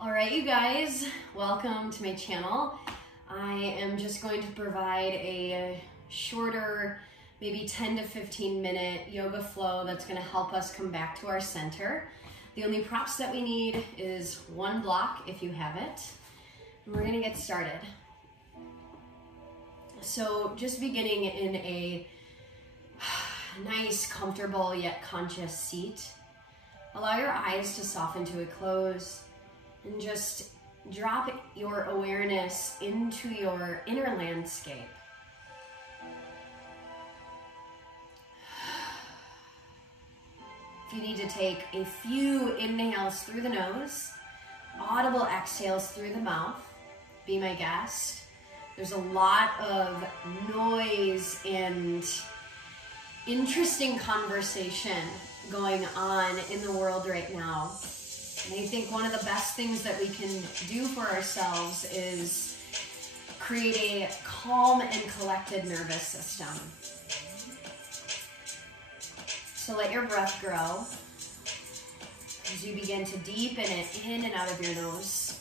All right, you guys, welcome to my channel. I am just going to provide a shorter, maybe 10 to 15 minute yoga flow that's going to help us come back to our center. The only props that we need is one block if you have it. And we're going to get started. So just beginning in a nice, comfortable yet conscious seat. Allow your eyes to soften to a close. And just drop your awareness into your inner landscape. If you need to take a few inhales through the nose, audible exhales through the mouth, be my guest. There's a lot of noise and interesting conversation going on in the world right now. And I think one of the best things that we can do for ourselves is create a calm and collected nervous system. So let your breath grow as you begin to deepen it in and out of your nose.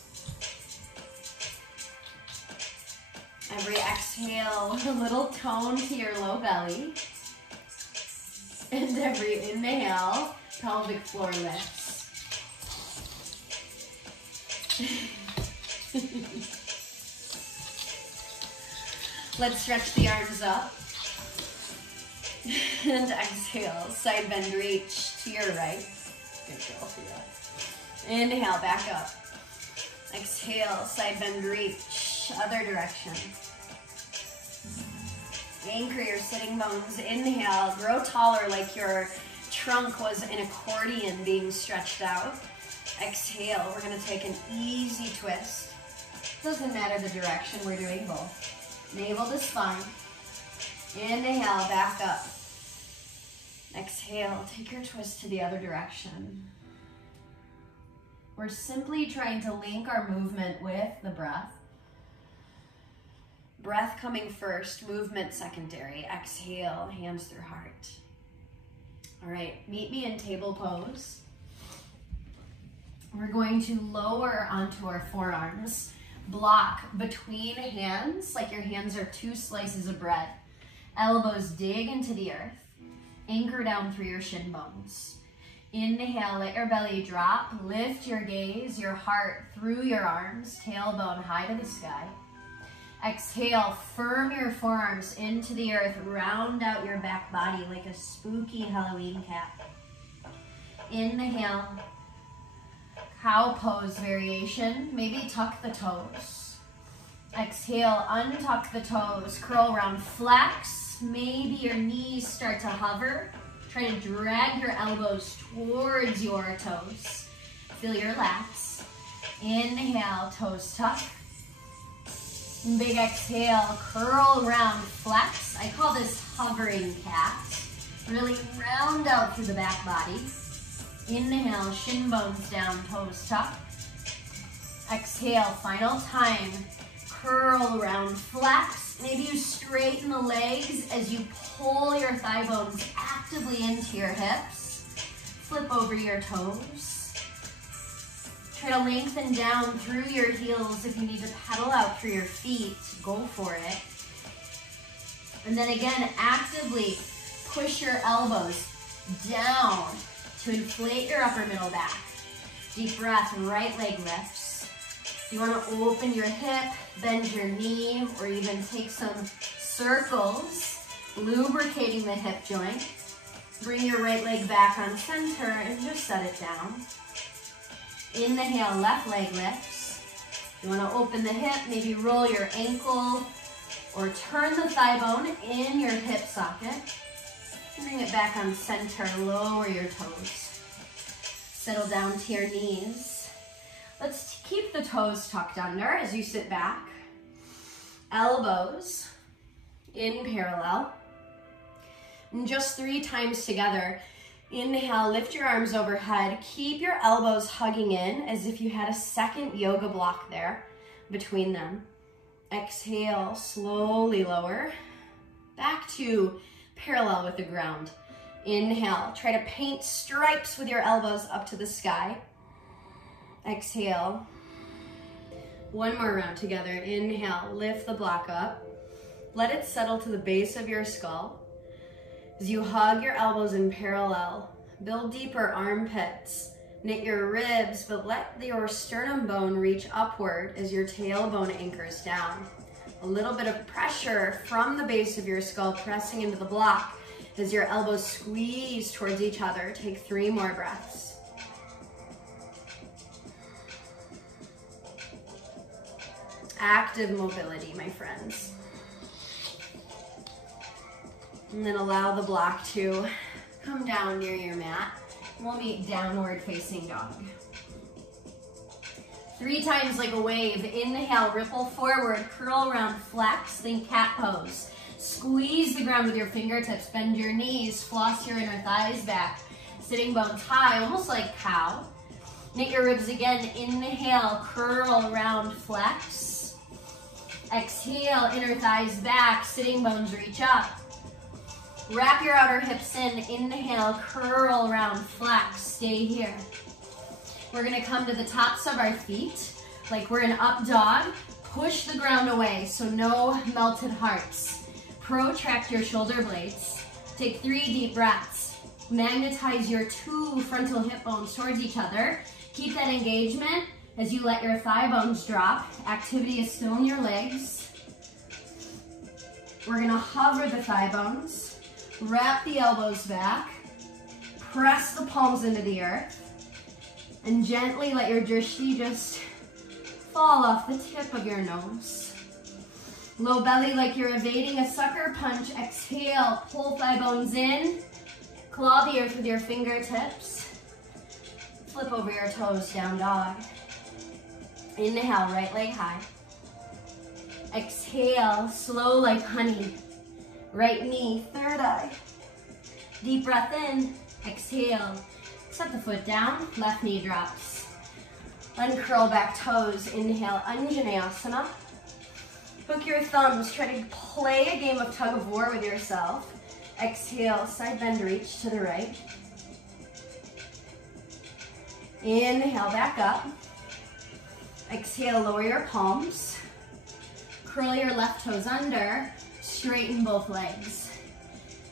Every exhale, a little tone to your low belly. And every inhale, pelvic floor lifts. Let's stretch the arms up and exhale, side bend reach to your right. Good girl for that. Inhale, back up. Exhale, side bend reach, other direction. Anchor your sitting bones. Inhale, grow taller like your trunk was an accordion being stretched out. Exhale, we're going to take an easy twist. Doesn't matter the direction, we're doing both. Navel to spine. Inhale, back up. Exhale, take your twist to the other direction. We're simply trying to link our movement with the breath. Breath coming first, movement secondary. Exhale, hands through heart. All right, meet me in table pose. We're going to lower onto our forearms, block between hands, like your hands are two slices of bread. Elbows dig into the earth, anchor down through your shin bones. Inhale, let your belly drop, lift your gaze, your heart through your arms, tailbone high to the sky. Exhale, firm your forearms into the earth, round out your back body like a spooky Halloween cap. Inhale. Cow pose variation, maybe tuck the toes. Exhale, untuck the toes, curl around, flex. Maybe your knees start to hover. Try to drag your elbows towards your toes. Feel your lats. Inhale, toes tuck. Big exhale, curl around, flex. I call this hovering cat. Really round out through the back body. Inhale, shin bones down, toes tuck. Exhale, final time. Curl around, flex. Maybe you straighten the legs as you pull your thigh bones actively into your hips. Flip over your toes. Try to lengthen down through your heels. If you need to pedal out through your feet, go for it. And then again, actively push your elbows down to inflate your upper middle back. Deep breath, right leg lifts. You want to open your hip, bend your knee, or even take some circles, lubricating the hip joint. Bring your right leg back on center and just set it down. Inhale, left leg lifts. You want to open the hip, maybe roll your ankle or turn the thigh bone in your hip socket. Bring it back on center, lower your toes. Settle down to your knees. Let's keep the toes tucked under as you sit back. Elbows in parallel. And just 3 times together. Inhale, lift your arms overhead. Keep your elbows hugging in as if you had a second yoga block there between them. Exhale, slowly lower. Back to parallel with the ground. Inhale, try to paint stripes with your elbows up to the sky. Exhale, One more round together. Inhale, lift the block up. Let it settle to the base of your skull. As you hug your elbows in parallel, build deeper armpits. Knit your ribs, but let your sternum bone reach upward as your tailbone anchors down. A little bit of pressure from the base of your skull pressing into the block as your elbows squeeze towards each other. Take 3 more breaths. Active mobility, my friends. And then allow the block to come down near your mat. We'll meet downward facing dog. 3 times like a wave. Inhale, ripple forward, curl around, flex, think cat pose. Squeeze the ground with your fingertips, bend your knees, floss your inner thighs back. Sitting bones high, almost like cow. Knit your ribs again. Inhale, curl around, flex. Exhale, inner thighs back, sitting bones reach up. Wrap your outer hips in. Inhale, curl around, flex. Stay here. We're gonna come to the tops of our feet like we're in up dog. Push the ground away, so no melted hearts. Protract your shoulder blades. Take 3 deep breaths. Magnetize your 2 frontal hip bones towards each other. Keep that engagement as you let your thigh bones drop. Activity is still in your legs. We're gonna hover the thigh bones. Wrap the elbows back, press the palms into the earth, and gently let your drishti just fall off the tip of your nose. Low belly like you're evading a sucker punch. Exhale, pull thigh bones in, claw the earth with your fingertips. Flip over your toes, down dog. Inhale, right leg high. Exhale, slow like honey. Right knee, third eye. Deep breath in, exhale. Set the foot down, left knee drops. Uncurl back toes, inhale, Anjaneyasana. Hook your thumbs, try to play a game of tug of war with yourself. Exhale, side bend, reach to the right. Inhale, back up. Exhale, lower your palms. Curl your left toes under. Straighten both legs.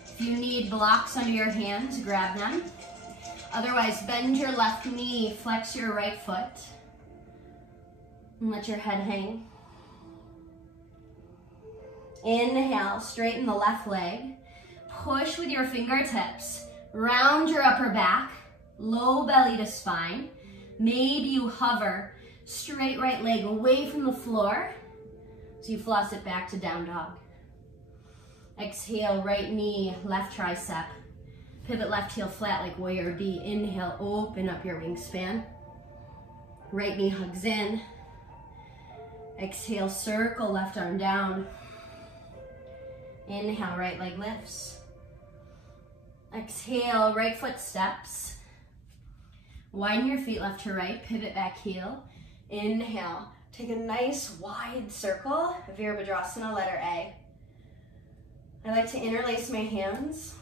If you need blocks under your hands, grab them. Otherwise, bend your left knee, flex your right foot, and let your head hang. Inhale, straighten the left leg. Push with your fingertips. Round your upper back, low belly to spine. Maybe you hover, straight right leg away from the floor, so you floss it back to down dog. Exhale, right knee, left tricep. Pivot left heel flat like warrior B. Inhale, open up your wingspan. Right knee hugs in. Exhale, circle left arm down. Inhale, right leg lifts. Exhale, right foot steps. Widen your feet left to right, pivot back heel. Inhale, take a nice wide circle, Virabhadrasana, letter A. I like to interlace my hands,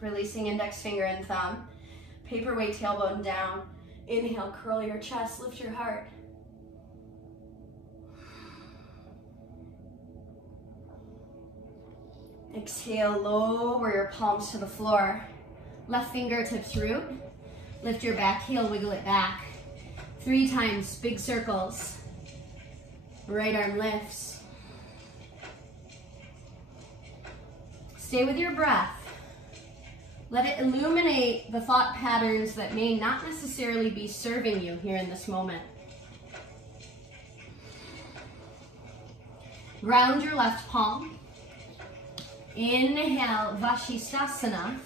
releasing index finger and thumb. Paperweight tailbone down. Inhale, curl your chest, lift your heart. Exhale, lower your palms to the floor. Left fingertips root. Lift your back heel, wiggle it back. 3 times, big circles. Right arm lifts. Stay with your breath. Let it illuminate the thought patterns that may not necessarily be serving you here in this moment. Ground your left palm. Inhale, Vashisthasana.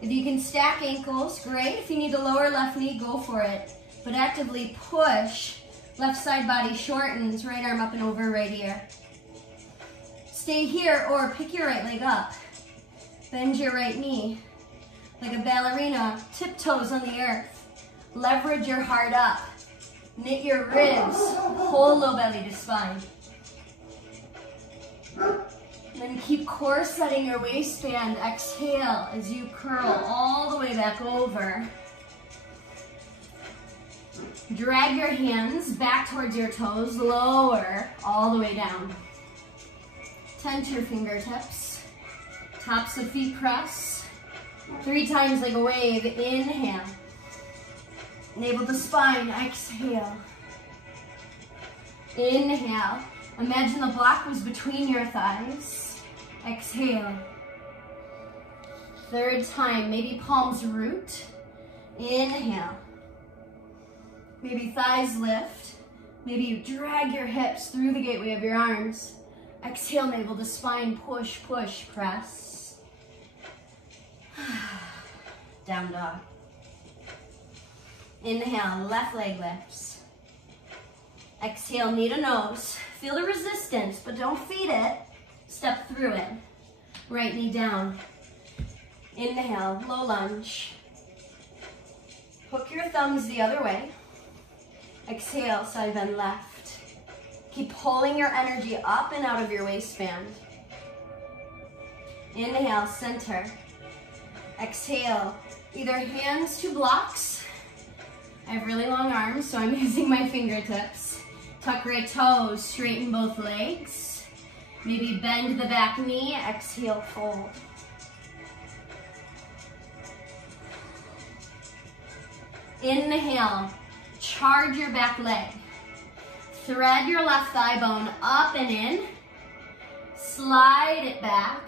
If you can stack ankles, great. If you need to lower left knee, go for it. But actively push. Left side body shortens, right arm up and over, right ear. Stay here or pick your right leg up. Bend your right knee. Like a ballerina, tiptoes on the earth. Leverage your heart up. Knit your ribs, pull low belly to spine. And then keep core setting your waistband. Exhale as you curl all the way back over. Drag your hands back towards your toes, lower all the way down. Tent your fingertips. Tops of feet press. 3 times like a wave. Inhale. Navel to spine. Exhale. Inhale. Imagine the block was between your thighs. Exhale. 3rd time, maybe palms root. Inhale. Maybe thighs lift. Maybe you drag your hips through the gateway of your arms. Exhale, navel to spine, push, push, press. Down dog. Inhale, left leg lifts. Exhale, knee to nose. Feel the resistance, but don't feed it. Step through it. Right knee down. Inhale, low lunge. Hook your thumbs the other way. Exhale, side bend left. Keep pulling your energy up and out of your waistband. Inhale, center. Exhale, either hands to blocks. I have really long arms, so I'm using my fingertips. Tuck right toes, straighten both legs. Maybe bend the back knee, exhale, fold. Inhale, charge your back leg. Thread your left thigh bone up and in. Slide it back.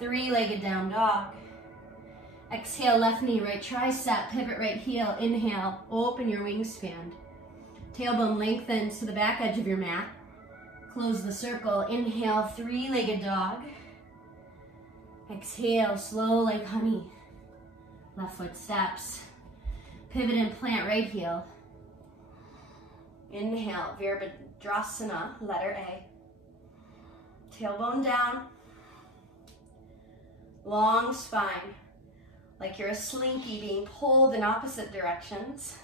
3-legged down dog. Exhale, left knee, right tricep, pivot right heel. Inhale, open your wingspan. Tailbone lengthens to the back edge of your mat. Close the circle. Inhale, 3-legged dog. Exhale, slow like honey. Left foot steps. Pivot and plant right heel. Inhale, Virabhadrasana, letter A. Tailbone down. Long spine, like you're a slinky being pulled in opposite directions.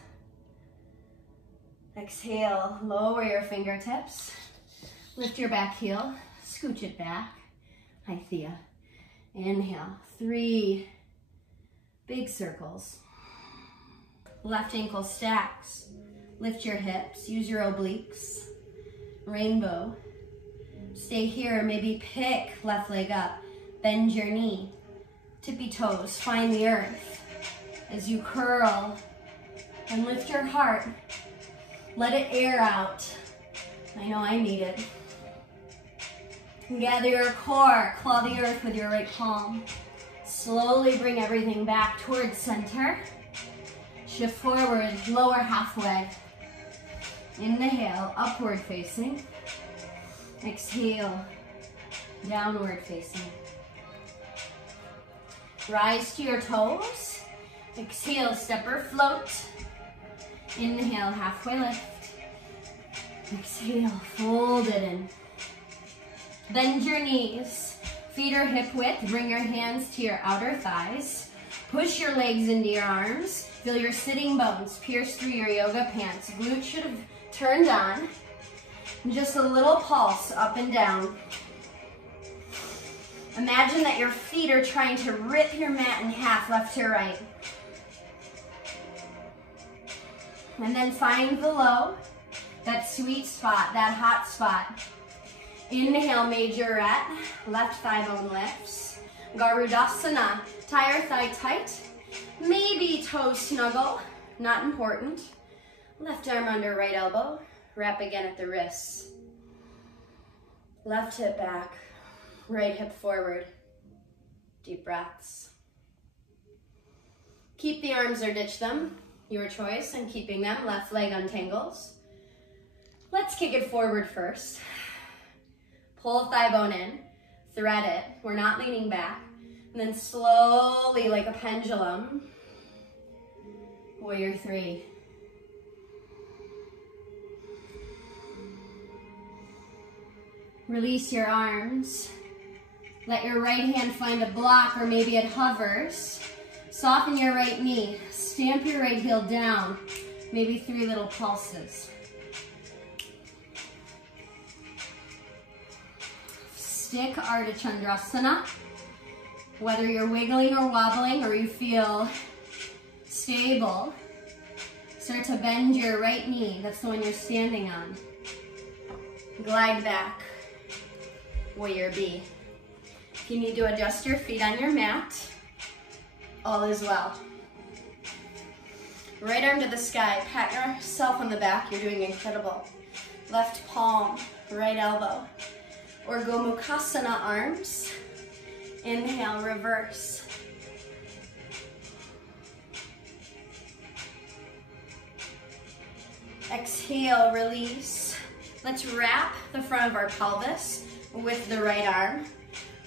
Exhale, lower your fingertips. Lift your back heel, scooch it back. Hi, Thea. Inhale, 3 big circles. Left ankle stacks. Lift your hips, use your obliques. Rainbow. Stay here, maybe pick left leg up. Bend your knee. Tippy toes, find the earth. As you curl and lift your heart, let it air out. I know I need it. Gather your core, claw the earth with your right palm. Slowly bring everything back towards center. Shift forward, lower halfway. Inhale, upward facing. Exhale, downward facing. Rise to your toes. Exhale, step or float. Inhale, halfway lift. Exhale, fold it in. Bend your knees. Feet are hip width. Bring your hands to your outer thighs. Push your legs into your arms. Feel your sitting bones pierce through your yoga pants. Glutes should have turned on. And just a little pulse up and down. Imagine that your feet are trying to rip your mat in half, left to right. And then find the low, that sweet spot, that hot spot. Inhale, majorette, left thigh bone lifts. Garudasana, tie your thigh tight. Maybe toes snuggle, not important. Left arm under right elbow, wrap again at the wrists. Left hip back, right hip forward. Deep breaths. Keep the arms or ditch them, your choice, and keeping them, left leg untangles. Let's kick it forward first. Pull thigh bone in, thread it, we're not leaning back. And then slowly, like a pendulum, warrior 3. Release your arms. Let your right hand find a block, or maybe it hovers. Soften your right knee. Stamp your right heel down. Maybe 3 little pulses. Stick Ardha Chandrasana. Whether you're wiggling or wobbling or you feel stable, Start to bend your right knee. That's the one you're standing on. Glide back. Warrior B. If you need to adjust your feet on your mat, all is well. Right arm to the sky. Pat yourself on the back. You're doing incredible. Left palm, right elbow. Or Gomukhasana arms. Inhale, reverse. Exhale, release. Let's wrap the front of our pelvis with the right arm.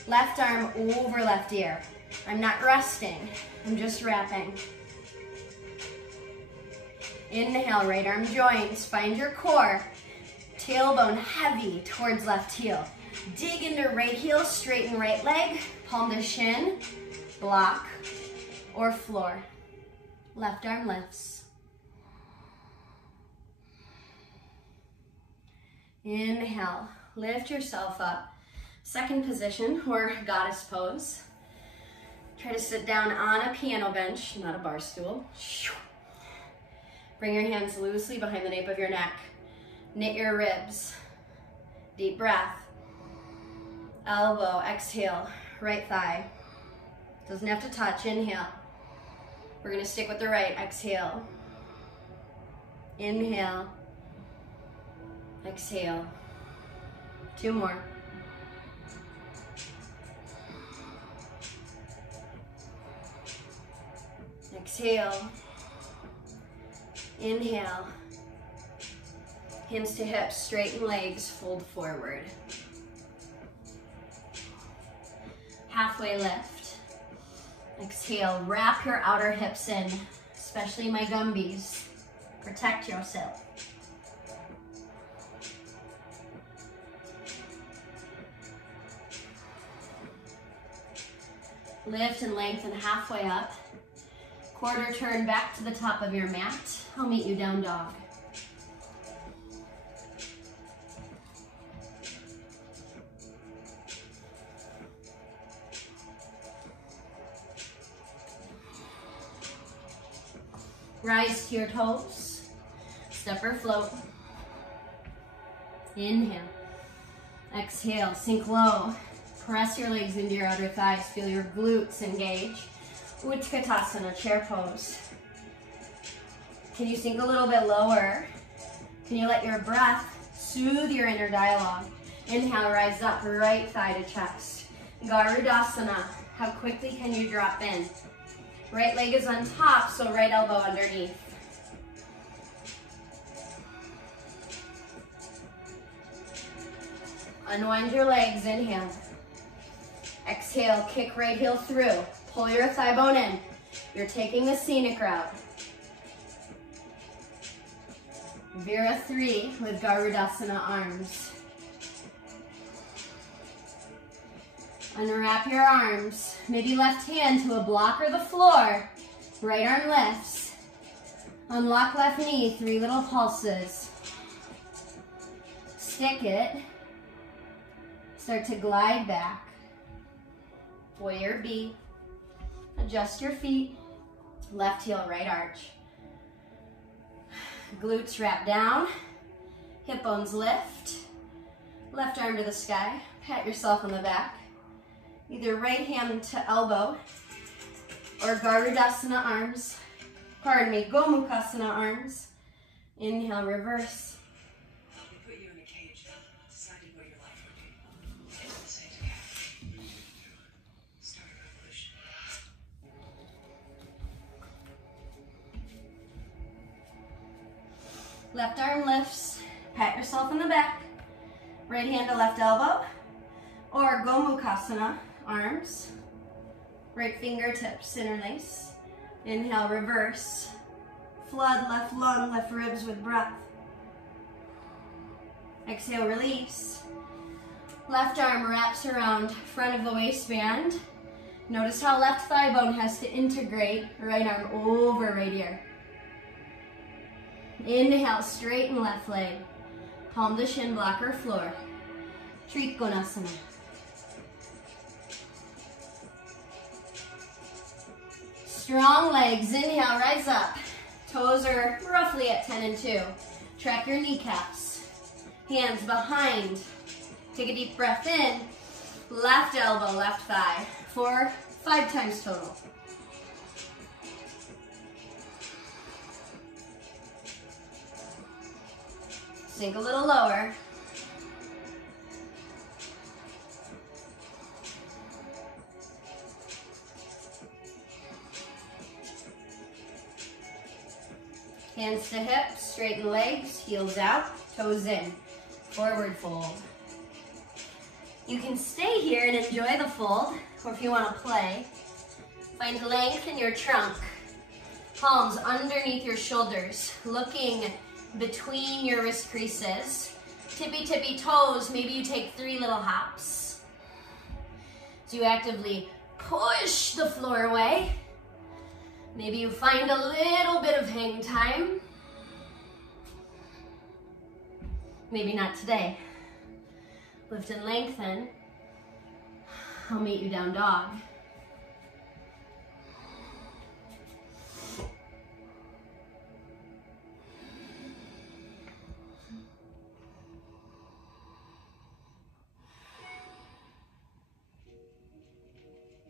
Left arm over left ear. I'm not resting, I'm just wrapping. Inhale, right arm joins. Find your core. Tailbone heavy towards left heel. Dig into right heel, straighten right leg. Palm to shin, block, or floor. Left arm lifts. Inhale, lift yourself up. Second position, or goddess pose. Try to sit down on a piano bench, not a bar stool. Bring your hands loosely behind the nape of your neck. Knit your ribs. Deep breath. Elbow, exhale, right thigh. Doesn't have to touch, inhale. We're gonna stick with the right, exhale. Inhale. Exhale. 2 more. Exhale. Inhale. Hands to hips, straighten legs, fold forward. Halfway lift. Exhale, wrap your outer hips in, especially my gumbies. Protect yourself. Lift and lengthen halfway up. Quarter turn back to the top of your mat. I'll meet you down dog. Rise to your toes. Step or float. Inhale. Exhale, sink low. Press your legs into your outer thighs. Feel your glutes engage. Utkatasana, chair pose. Can you sink a little bit lower? Can you let your breath soothe your inner dialogue? Inhale, rise up, right thigh to chest. Garudasana. How quickly can you drop in? Right leg is on top, so right elbow underneath. Unwind your legs, inhale. Exhale, kick right heel through. Pull your thigh bone in. You're taking the scenic route. Vira 3 with Garudasana arms. Unwrap your arms. Maybe left hand to a block or the floor. Right arm lifts. Unlock left knee, 3 little pulses. Stick it. Start to glide back. Warrior B. Adjust your feet. Left heel, right arch. Glutes wrap down. Hip bones lift. Left arm to the sky. Pat yourself on the back. Either right hand to elbow or Garudasana arms. Pardon me, Gomukhasana arms. Inhale, reverse. We put you in a cage, decided what your life would be. Say together. Start a revolution. Left arm lifts. Pat yourself on the back. Right hand to left elbow or Gomukhasana arms. Right fingertips interlace. Inhale, reverse. Flood left lung, left ribs with breath. Exhale, release. Left arm wraps around front of the waistband. Notice how left thigh bone has to integrate. Right arm over right ear. Inhale, straighten left leg. Palm to shin, block or floor. Trikonasana. Strong legs. Inhale, rise up. Toes are roughly at 10 and 2. Track your kneecaps. Hands behind. Take a deep breath in. Left elbow, left thigh. 5 times total. Sink a little lower. Hands to hips, straighten legs, heels out, toes in. Forward fold. You can stay here and enjoy the fold, or if you want to play, find length in your trunk. Palms underneath your shoulders, looking between your wrist creases. Tippy tippy toes, maybe you take 3 little hops. So you actively push the floor away. Maybe you find a little bit of hang time. Maybe not today. Lift and lengthen. I'll meet you down dog.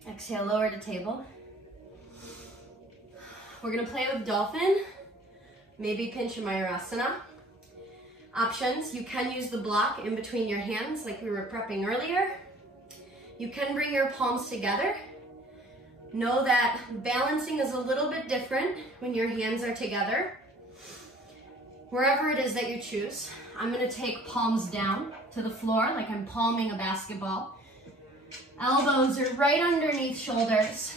Exhale, lower to table. We're gonna play with dolphin, maybe pinch a Mayurasana. Options, you can use the block in between your hands like we were prepping earlier. You can bring your palms together. Know that balancing is a little bit different when your hands are together. Wherever it is that you choose, I'm gonna take palms down to the floor like I'm palming a basketball. Elbows are right underneath shoulders.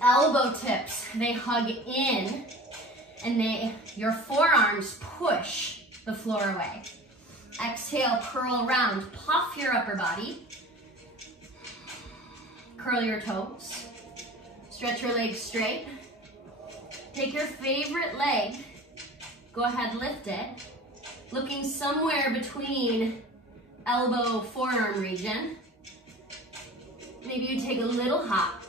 Elbow tips, they hug in and your forearms push the floor away. Exhale, curl around, puff your upper body. Curl your toes. Stretch your legs straight. Take your favorite leg, go ahead, lift it. Looking somewhere between elbow, forearm region. Maybe you take a little hop.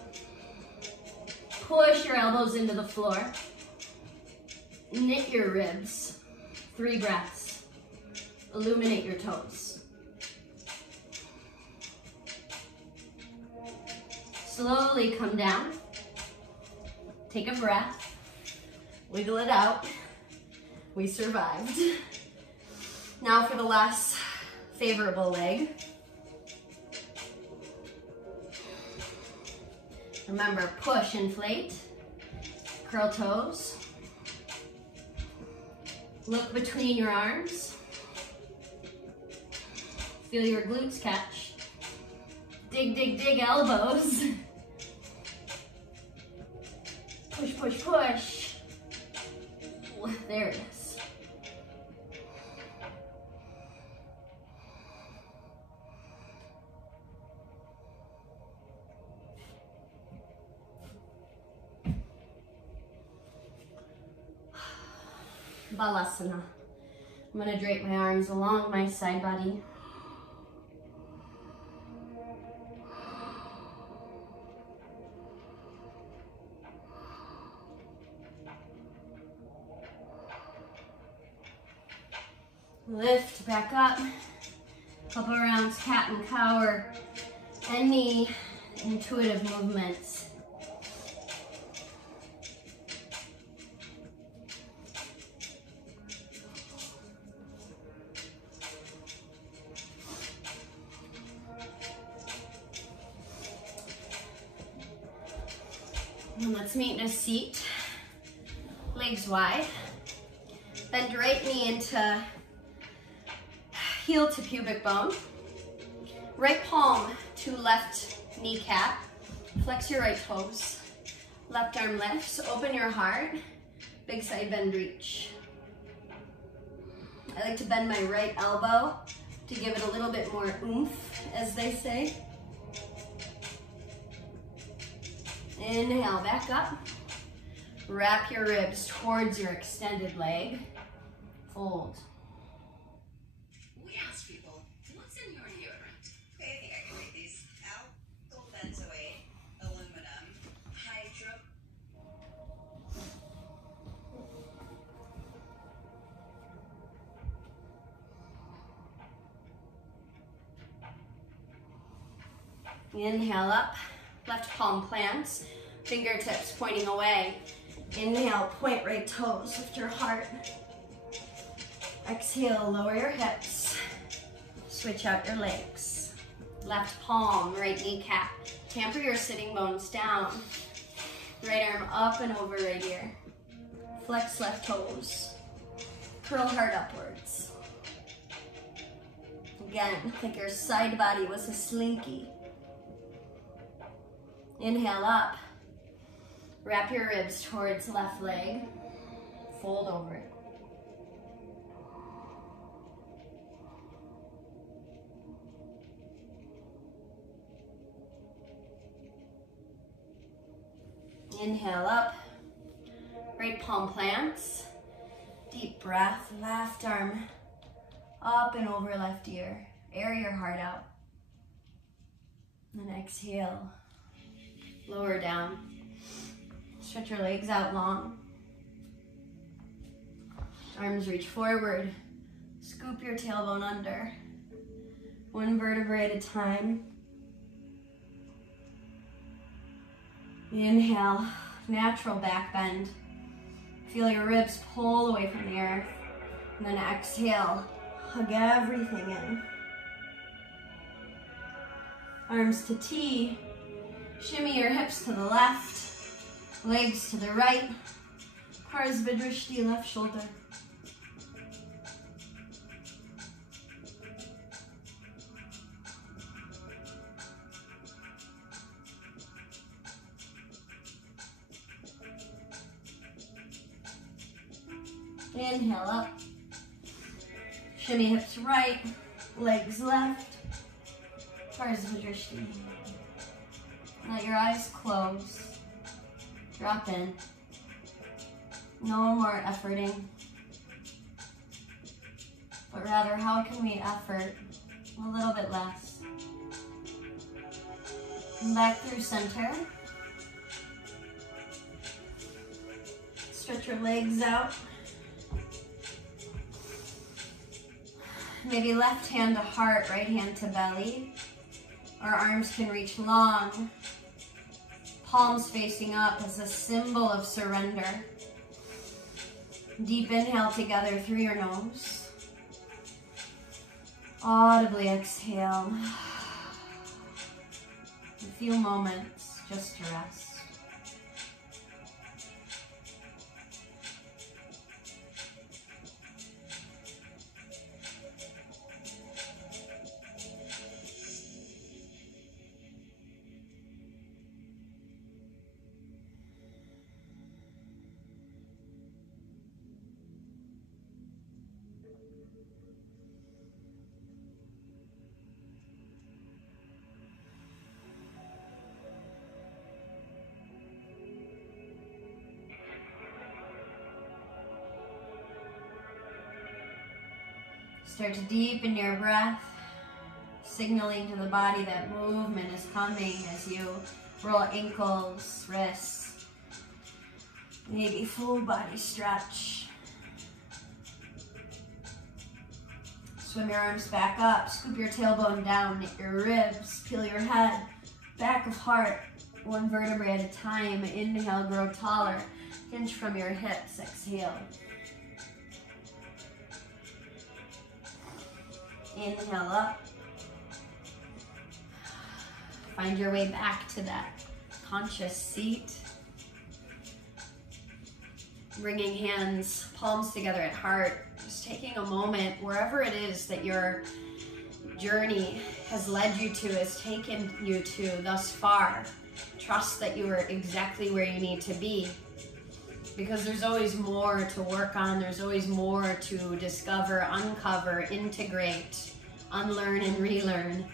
Push your elbows into the floor. Knit your ribs. 3 breaths. Illuminate your toes. Slowly come down. Take a breath. Wiggle it out. We survived. Now for the last favorable leg. Remember, push, inflate, curl toes. Look between your arms. Feel your glutes catch. Dig, dig, dig elbows. Push, push, push. Ooh, there it is. Balasana. I'm going to drape my arms along my side body. Lift back up. Couple rounds, cat and cow, or any intuitive movements. And let's meet in a seat, legs wide. Bend right knee into heel to pubic bone. Right palm to left kneecap. Flex your right toes. Left arm lifts, open your heart. Big side bend reach. I like to bend my right elbow to give it a little bit more oomph, as they say. Inhale, back up. Wrap your ribs towards your extended leg. Fold. We ask people, what's in your deodorant? Okay, I think I can read these. Alkyl benzoate, aluminum, hydro. Inhale up, left palm plants, fingertips pointing away. Inhale, point right toes, lift your heart. Exhale, lower your hips. Switch out your legs. Left palm, right kneecap. Tamper your sitting bones down. Right arm up and over right ear. Flex left toes. Curl heart upwards. Again, like your side body was a slinky. Inhale up. Wrap your ribs towards left leg. Fold over it. Inhale up. Right palm plants. Deep breath. Left arm up and over left ear. Air your heart out. And exhale. Lower down. Stretch your legs out long. Arms reach forward. Scoop your tailbone under. One vertebrae at a time. Inhale, natural back bend. Feel your ribs pull away from the earth. And then exhale, hug everything in. Arms to T. Shimmy your hips to the left, legs to the right. Pars Vidrashti, left shoulder. Inhale up. Shimmy hips right, legs left. Pars Vidrashti. Let your eyes close. Drop in. No more efforting. But rather, how can we effort a little bit less? And back through center. Stretch your legs out. Maybe left hand to heart, right hand to belly. Our arms can reach long. Palms facing up as a symbol of surrender. Deep inhale together through your nose. Audibly exhale. A few moments just to rest. Start to deepen your breath, signaling to the body that movement is coming as you roll ankles, wrists, maybe full body stretch. Swim your arms back up, scoop your tailbone down, knit your ribs, peel your head, back of heart, one vertebrae at a time. Inhale, grow taller, hinge from your hips, exhale. Inhale up. Find your way back to that conscious seat. Bringing hands, palms together at heart. Just taking a moment, wherever it is that your journey has led you to, has taken you to thus far. Trust that you are exactly where you need to be. Because there's always more to work on, there's always more to discover, uncover, integrate, unlearn and relearn.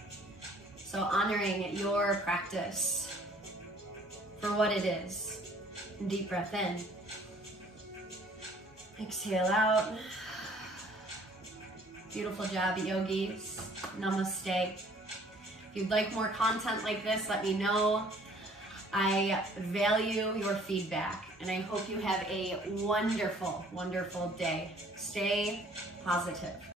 So honoring your practice for what it is. Deep breath in. Exhale out. Beautiful job, yogis. Namaste. If you'd like more content like this, let me know. I value your feedback, and I hope you have a wonderful, wonderful day. Stay positive.